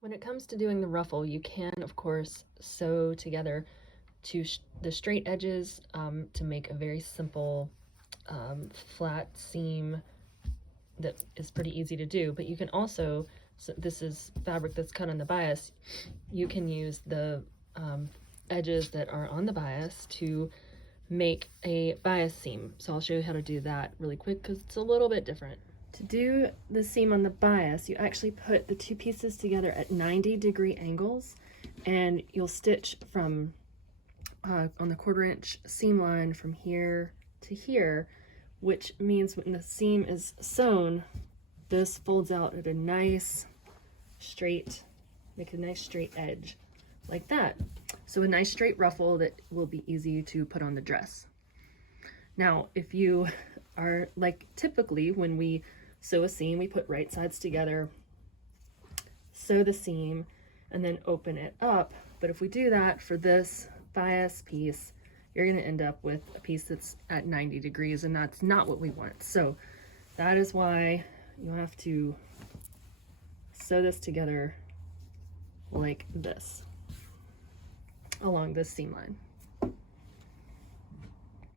When it comes to doing the ruffle, you can, of course, sew together the straight edges to make a very simple flat seam that is pretty easy to do, but you can also, so this is fabric that's cut on the bias, you can use the edges that are on the bias to make a bias seam. So I'll show you how to do that really quick because it's a little bit different. To do the seam on the bias, you actually put the two pieces together at 90-degree angles, and you'll stitch from on the 1/4 inch seam line from here to here, which means when the seam is sewn, this folds out at a nice straight, make a nice straight edge like that. So a nice straight ruffle that will be easy to put on the dress. Now, if you are like, typically when we sew a seam, we put right sides together, sew the seam, and then open it up. But if we do that for this bias piece, you're going to end up with a piece that's at 90 degrees, and that's not what we want. So that is why you have to sew this together like this along this seam line.